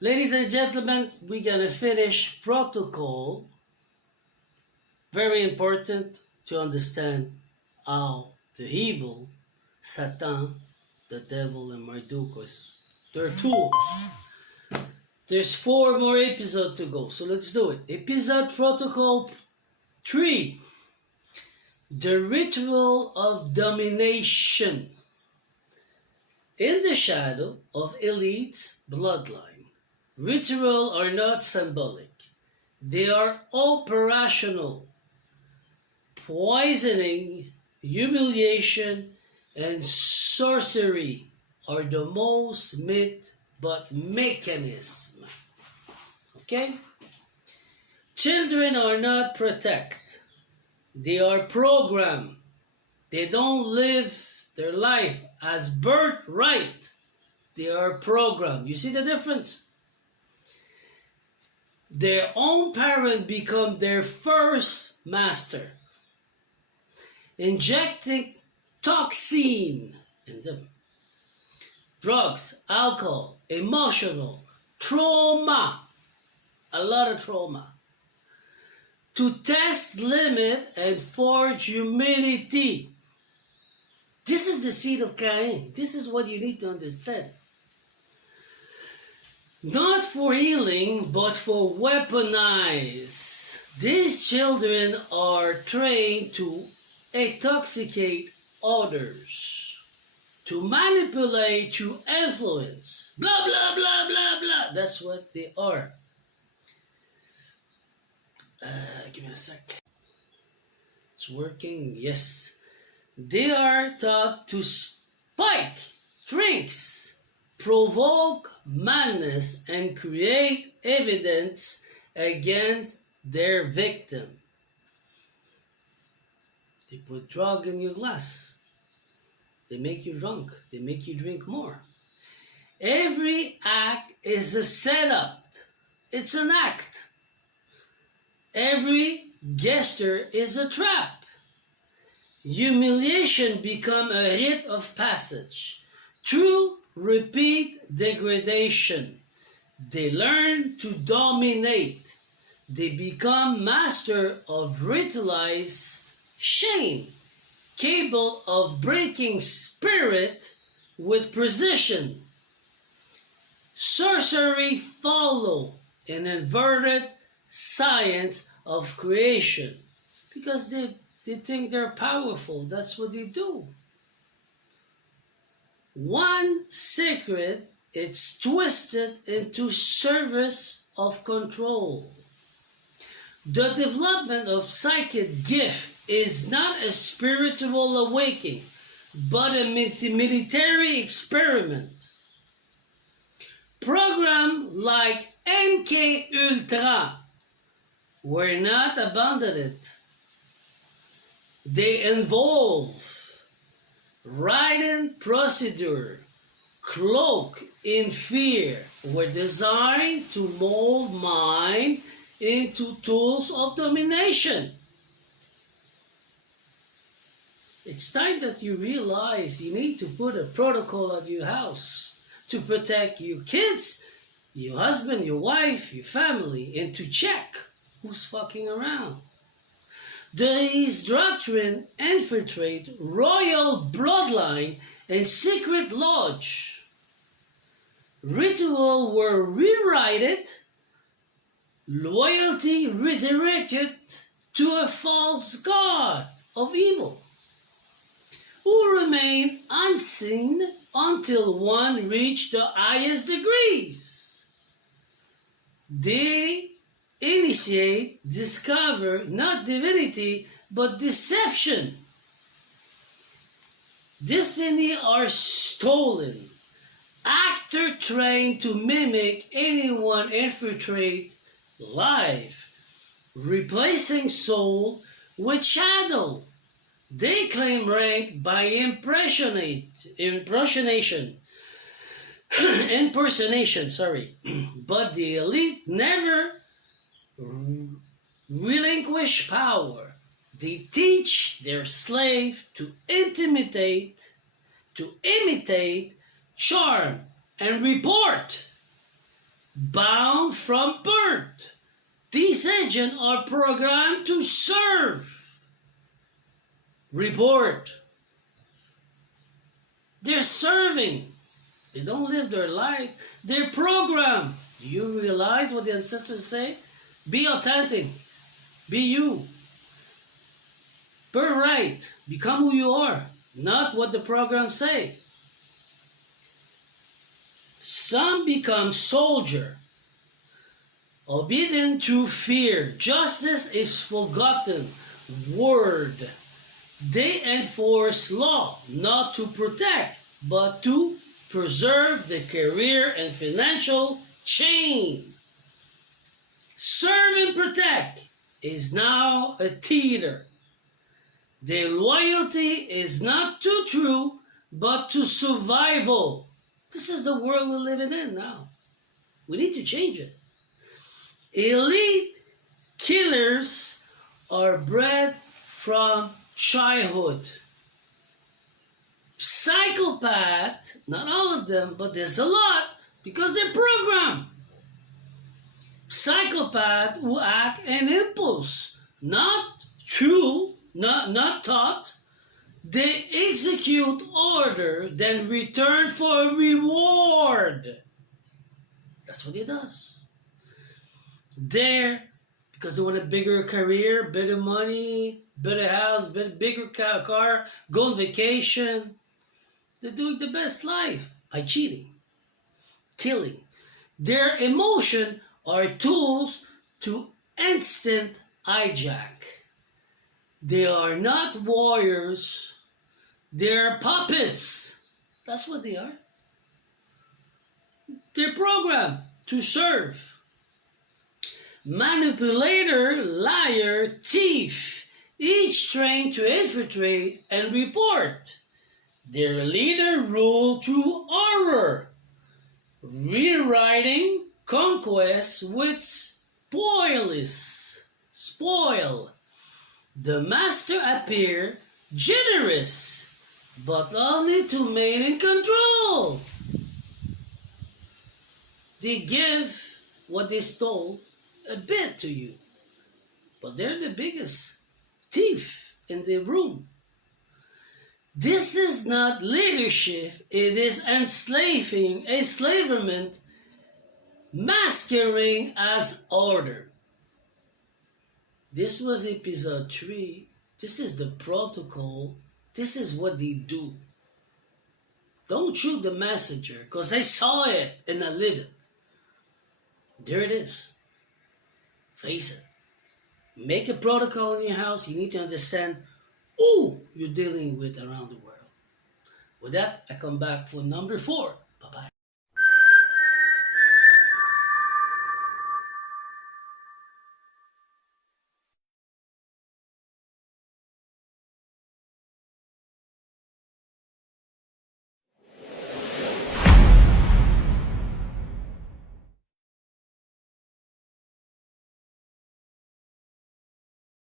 Ladies and gentlemen, we're gonna finish protocol. Very important to understand how the evil, Satan, the devil, and Marduk, their tools. There's 4 more episodes to go, so let's do it. Episode Protocol 3. The ritual of domination. In the shadow of elite's bloodline, ritual are not symbolic. They are operational. Poisoning, humiliation, and sorcery are the most myth but mechanism. Okay? Children are not protected. They are programmed. They don't live their life as birthright. They are programmed. You see the difference? Their own parent become their first master, injecting toxin in them. Drugs, alcohol, emotional, trauma, a lot of trauma. To test limit and forge humility. This is the seed of Cain. This is what you need to understand. Not for healing, but for weaponize. These children are trained to intoxicate others, to manipulate through influence. Blah, blah, blah, blah, blah. That's what they are. Give me a sec. It's working, yes. They are taught to spike drinks, provoke madness, and create evidence against their victim. They put drug in your glass. They make you drunk. They make you drink more. Every act is a setup. It's an act. Every gesture is a trap. Humiliation become a rite of passage. Through repeat degradation, they learn to dominate. They become master of ritualized shame, capable of breaking spirit with precision. Sorcery follow an inverted science of creation because they think they're powerful. That's what they do. One secret, it's twisted into service of control. The development of psychic gift is not a spiritual awakening, but a military experiment. Programs like MK Ultra were not abandoned. They involve writing procedure, cloak in fear, were designed to mold mind into tools of domination. It's time that you realize you need to put a protocol at your house to protect your kids, your husband, your wife, your family, and to check who's fucking around. These doctrines infiltrate royal bloodline and secret lodge. Rituals were rewritten, loyalty redirected to a false god of evil, who remained unseen until one reached the highest degrees. They initiate, discover not divinity but deception. Destiny are stolen. Actor trained to mimic anyone infiltrate life, replacing soul with shadow. They claim rank by impersonation, but the elite never relinquish power. They teach their slave to imitate, charm, and report. bound from birth. These agents are programmed to serve, report. They're serving. They don't live their life. They're programmed. Do you realize what the ancestors say? Be authentic. Be you. Birthright. Become who you are, not what the programs say. Some become soldier, obedient to fear. Justice is forgotten word. They enforce law, not to protect, but to preserve the career and financial chain. Serve and protect is now a theater. Their loyalty is not to truth, but to survival. This is the world we're living in now. We need to change it. Elite killers are bred from childhood. Psychopath, not all of them, but there's a lot, because they're programmed. Psychopath who act an impulse, not true, not taught. They execute order, then return for a reward. That's what he does. There, because they want a bigger career, better money, better house, bigger car, go on vacation. They're doing the best life by cheating, killing. Their emotions are tools to instant hijack. They are not warriors. They're puppets. That's what they are. They're programmed to serve. Manipulator, liar, thief, each trained to infiltrate and report. Their leader rule through horror, rewriting conquest with spoil. The master appear generous, but only to maintain control. They give what they stole a bit to you, but they're the biggest thief in the room. This is not leadership, it is enslavement masquerading as order. This was episode 3. This is the protocol. This is what they do. Don't shoot the messenger, because I saw it and I lived it. There it is. Face it. Make a protocol in your house. You need to understand who you're dealing with around the world. With that, I come back for number 4.